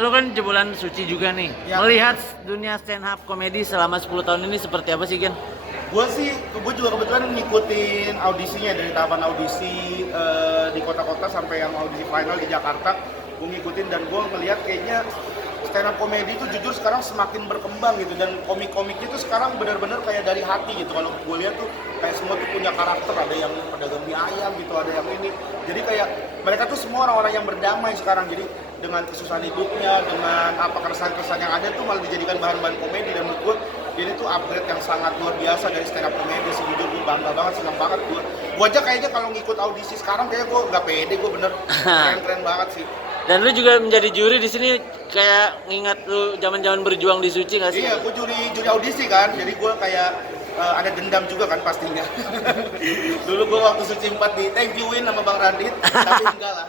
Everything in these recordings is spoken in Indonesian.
lu kan jebolan Suci juga nih. Ya. Melihat dunia stand up komedi selama 10 tahun ini seperti apa sih, Gen? Gue juga kebetulan ngikutin audisinya dari tahapan audisi di kota-kota sampai yang audisi final di Jakarta. Gue ngikutin dan gue ngeliat kayaknya stand up komedi itu jujur sekarang semakin berkembang gitu, dan komik-komiknya itu sekarang benar-benar kayak dari hati gitu. Kalau gue lihat tuh kayak semua tuh punya karakter, ada yang pedagang mie ayam gitu, ada yang ini. Jadi kayak mereka tuh semua orang-orang yang berdamai sekarang. Jadi dengan kesusahan hidupnya, dengan apa keresahan-keresahan yang ada tuh malah dijadikan bahan-bahan komedi, dan menurut gue ini tuh upgrade yang sangat luar biasa dari stand up komedi. Sejujur gue bangga banget, senang banget gue aja kayaknya kalau ngikut audisi sekarang kayaknya gue nggak pede, gue bener keren banget sih. Dan lu juga menjadi juri di sini, kayak ngingat lu zaman-zaman berjuang di Suci nggak sih? Iya, gue juri audisi kan, jadi gue kayak ada dendam juga kan pastinya. Dulu gue waktu Suci 4 di thank you win sama Bang Radit, tapi enggak lah,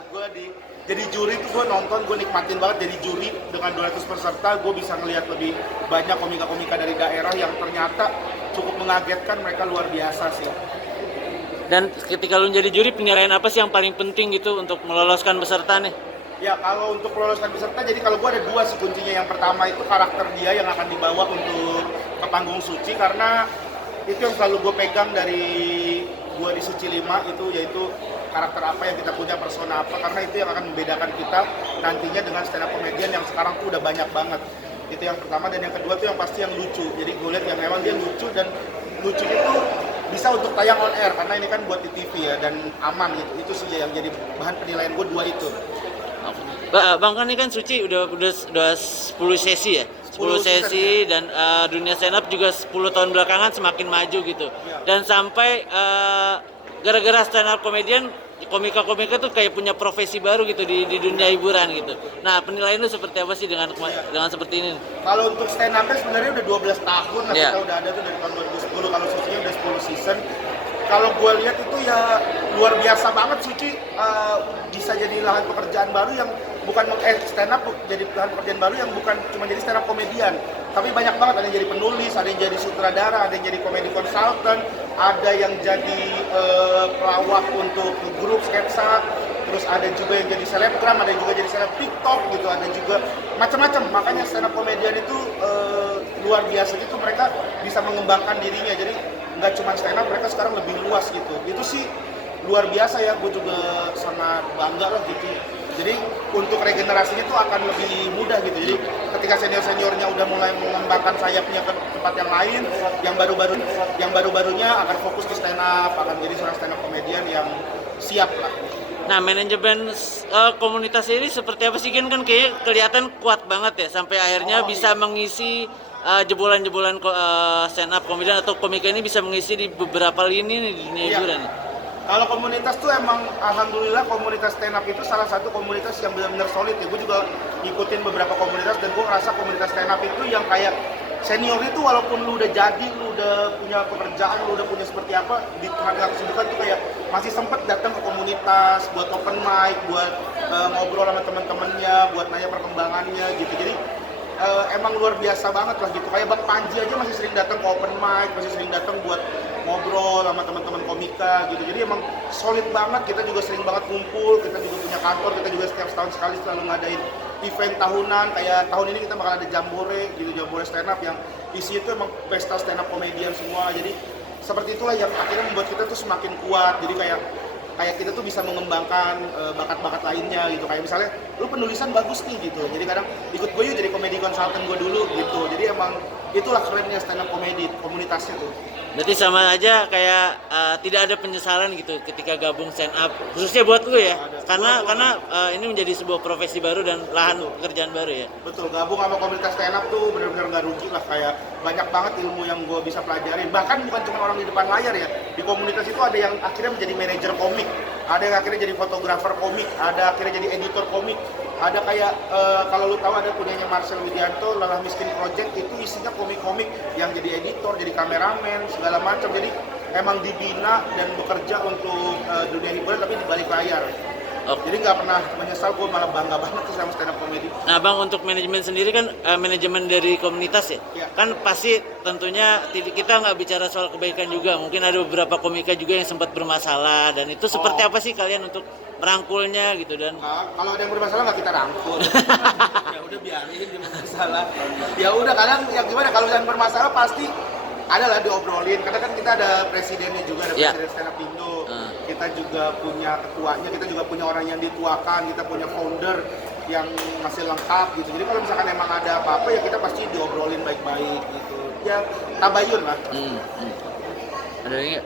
jadi juri tuh gue nonton, gue nikmatin banget jadi juri dengan 200 peserta. Gue bisa ngelihat lebih banyak komika-komika dari daerah yang ternyata cukup mengagetkan, mereka luar biasa sih. Dan ketika lu jadi juri, penilaian apa sih yang paling penting gitu untuk meloloskan peserta nih? Ya, kalau untuk meloloskan peserta, jadi kalau gue ada dua sih kuncinya. Yang pertama itu karakter dia yang akan dibawa untuk ke panggung Suci, karena itu yang selalu gue pegang dari gue di Suci 5 itu, yaitu karakter apa yang kita punya, persona apa, karena itu yang akan membedakan kita nantinya dengan stand up comedian yang sekarang tuh udah banyak banget. Itu yang pertama. Dan yang kedua tuh yang pasti yang lucu. Jadi gue lihat yang memang dia lucu, dan lucunya tuh bisa untuk tayang on air karena ini kan buat di TV ya, dan aman gitu. Itu sih yang jadi bahan penilaian gue, dua itu. Bang, kan ini kan Suci udah 10 sesi ya? 10 sesi dan dunia stand up juga 10 tahun belakangan semakin maju gitu. Ya. Dan sampai gara-gara stand up komedian, komika-komika tuh kayak punya profesi baru gitu di dunia hiburan gitu. Nah, penilaian lu seperti apa sih dengan seperti ini? Kalau untuk stand up sebenarnya udah 12 tahun lah, Yeah. kita udah ada tuh dari tahun 2010. Kalau Sucinya udah 10 season. Kalau gue lihat itu ya luar biasa banget. Suci bisa jadi lahan pekerjaan baru yang bukan stand up, jadi lahan pekerjaan baru yang bukan cuma jadi stand up komedian, tapi banyak banget. Ada yang jadi penulis, ada yang jadi sutradara, ada yang jadi komedi konsultan, ada yang jadi pelawak untuk grup sketsa, terus ada juga yang jadi selebgram, ada yang juga jadi seleb TikTok gitu, ada juga macam-macam. Makanya stand up komedian itu luar biasa gitu, mereka bisa mengembangkan dirinya. Jadi nggak cuma stand up, mereka sekarang lebih luas gitu. Itu sih luar biasa ya, gue juga sangat bangga lah gitu. Jadi untuk regenerasinya tuh akan lebih mudah gitu. Jadi ketika senior-seniornya udah mulai mengembangkan sayapnya ke tempat yang lain, yang baru-barunya akan fokus ke stand up, akan jadi seorang stand up komedian yang siap lah. Nah, manajemen komunitas ini seperti apa sih, Gen? Kan kayaknya kelihatan kuat banget ya, sampai akhirnya bisa mengisi jebolan-jebolan stand up komedian atau komika ini bisa mengisi di beberapa lini nih di dunia hiburan. Kalau komunitas tuh emang alhamdulillah komunitas stand up itu salah satu komunitas yang benar-benar solid ya. Gue juga ngikutin beberapa komunitas dan gue ngerasa komunitas stand up itu yang kayak senior itu, walaupun lu udah jadi, lu udah punya pekerjaan, lu udah punya seperti apa, di tengah kesibukan tuh kayak masih sempet datang ke komunitas buat open mic, buat ngobrol sama teman-temannya, buat nanya perkembangannya gitu. Jadi emang luar biasa banget lah gitu. Kayak Bang Panji aja masih sering datang ke open mic, masih sering datang buat ngobrol sama teman-teman komika gitu. Jadi emang solid banget. Kita juga sering banget kumpul, kita juga punya kantor, kita juga setiap setahun sekali selalu ngadain event tahunan. Kayak tahun ini kita bakal ada jambore gitu, jambore stand up yang isi itu emang pesta stand up komedian semua. Jadi seperti itulah yang akhirnya membuat kita tuh semakin kuat. Jadi kayak kita tuh bisa mengembangkan bakat-bakat lainnya gitu. Kayak misalnya lu penulisan bagus nih gitu, jadi kadang ikut gue yuk jadi komedi konsultan gue dulu gitu. Jadi emang itulah kerennya stand up komedi, komunitasnya tuh. Berarti sama aja kayak tidak ada penyesalan gitu ketika gabung stand up, khususnya buat lu ya. Karena ini menjadi sebuah profesi baru dan lahan pekerjaan baru ya. Betul, gabung sama komunitas stand up tuh benar-benar nggak rugi lah. Kayak banyak banget ilmu yang gue bisa pelajarin. Bahkan bukan cuma orang di depan layar ya. Di komunitas itu ada yang akhirnya menjadi manajer komik, ada yang akhirnya jadi fotografer komik, ada akhirnya jadi editor komik. Ada kayak kalau lu tahu ada punyanya Marcel Widianto, Lelah Miskin Project, itu isinya komik-komik yang jadi editor, jadi kameramen, segala macam. Jadi emang dibina dan bekerja untuk dunia hiburan tapi di balik layar. Jadi nggak pernah menyesal, gue malah bangga banget sih sama stand up comedy. Nah Bang, untuk manajemen sendiri kan manajemen dari komunitas ya? Ya. Kan pasti tentunya kita nggak bicara soal kebaikan juga, mungkin ada beberapa komika juga yang sempat bermasalah, dan itu seperti apa sih kalian untuk merangkulnya gitu? Dan Nah, kalau ada yang bermasalah nggak kita rangkul. Ya udah udah biarin dia bermasalah. Ya udah, kadang yang gimana kalau yang bermasalah pasti ada lah diobrolin, karena kan kita ada presidennya juga, ada presiden stand up Indo, kita juga punya ketuanya, kita juga punya orang yang dituakan, kita punya founder yang masih lengkap gitu. Jadi kalau misalkan emang ada apa-apa ya kita pasti diobrolin baik-baik gitu. Ya tabayun lah. Ada lagi nggak?